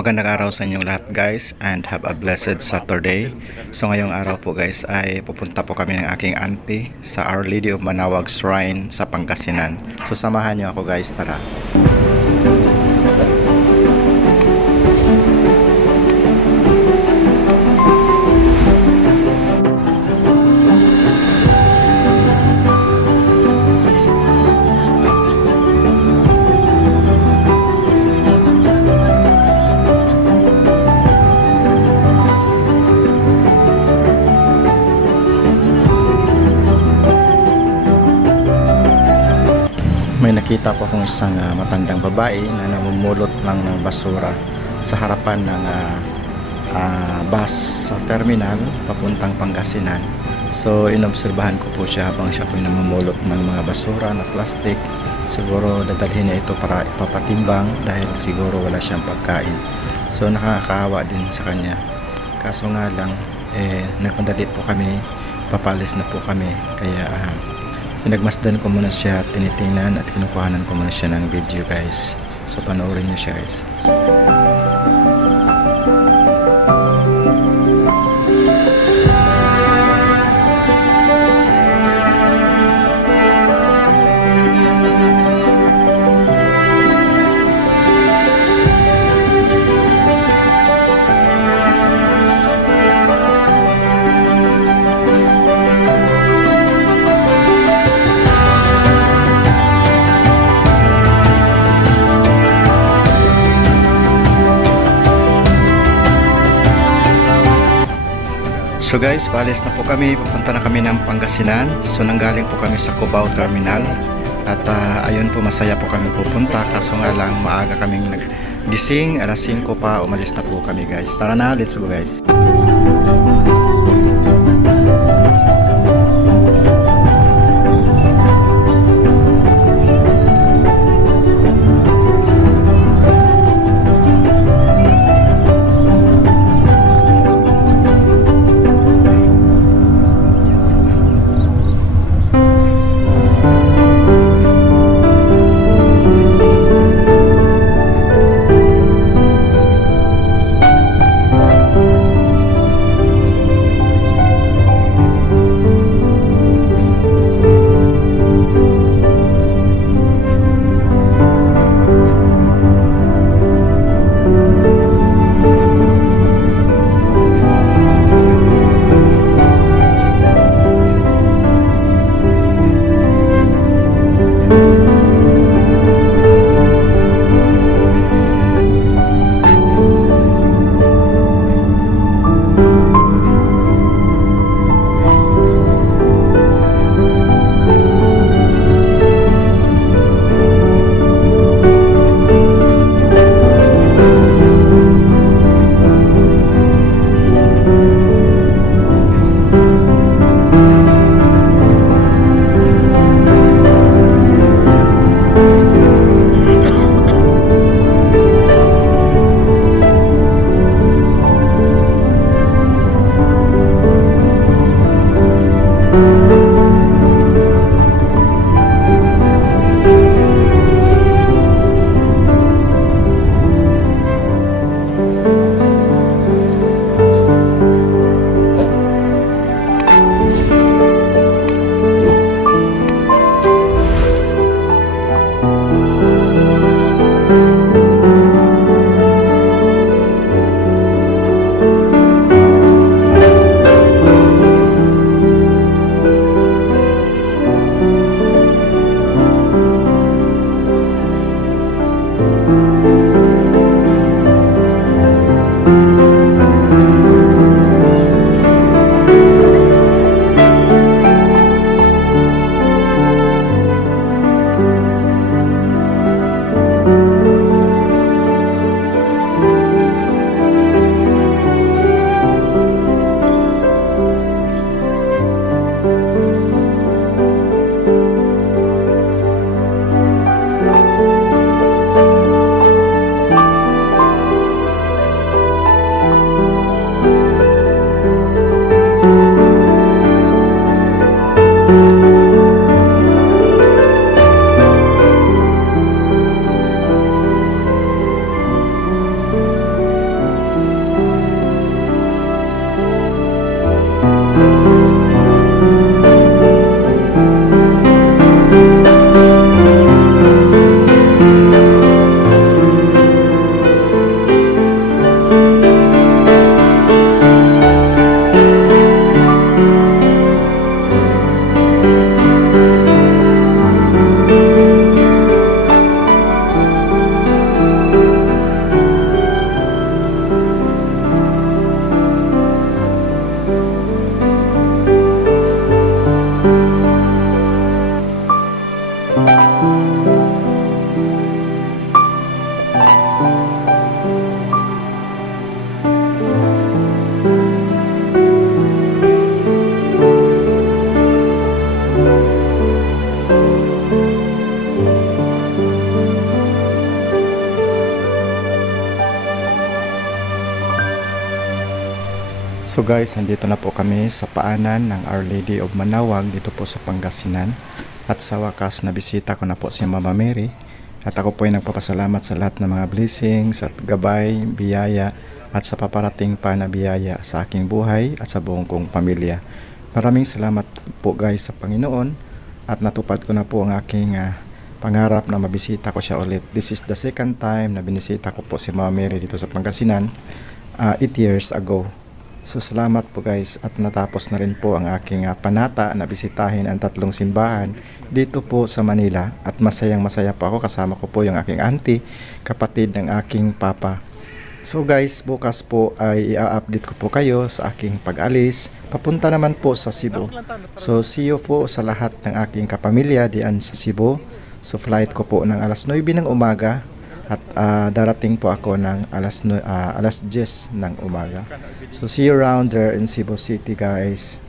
Magandang araw sa inyong lahat guys and have a blessed Saturday. So ngayong araw po guys ay pupunta po kami ng aking auntie sa Our Lady of Manaoag Shrine sa Pangasinan. So samahan niyo ako guys, tara. May nakita po akong isang matandang babae na namumulot lang ng basura sa harapan ng bus sa terminal papuntang Pangasinan. So inobserbahan ko po siya habang siya po namumulot ng mga basura na plastic. Siguro dadalhin niya ito para ipapatimbang dahil siguro wala siyang pagkain. So nakakaawa din sa kanya. Kaso nga lang nagpadali po kami, papalis na po kami, kaya pinagmasdan ko muna siya, tinitingnan at kinukuhanan ko muna siya ng video guys. So panoorin niyo siya guys. So guys, paalis na po kami, pupunta na kami ng Pangasinan. So nanggaling po kami sa Cubao Terminal. At ayun po, masaya po kami pupunta. Kaso nga lang, maaga kaming nagising. Alas 5 pa, umalis na po kami guys. Tara na, let's go guys. So guys, nandito na po kami sa paanan ng Our Lady of Manawag dito po sa Pangasinan. At sa wakas, nabisita ko na po si Mama Mary. At ako po ay nagpapasalamat sa lahat ng mga blessings at gabay, biyaya at sa paparating pa na biyaya sa aking buhay at sa buong kong pamilya. Maraming salamat po guys sa Panginoon at natupad ko na po ang aking pangarap na mabisita ko siya ulit. This is the second time na binisita ko po si Mama Mary dito sa Pangasinan 8 years ago. So salamat po guys at natapos na rin po ang aking panata na bisitahin ang 3 simbahan dito po sa Manila at masayang masaya po ako, kasama ko po yung aking auntie, kapatid ng aking papa. So guys, bukas po ay i-update ko po kayo sa aking pag-alis papunta naman po sa Cebu. So see you po sa lahat ng aking kapamilya diyan sa Cebu. So flight ko po ng alas 9 ng umaga at darating po ako ng alas 10 ng umaga. So see you around there in Cebu City guys.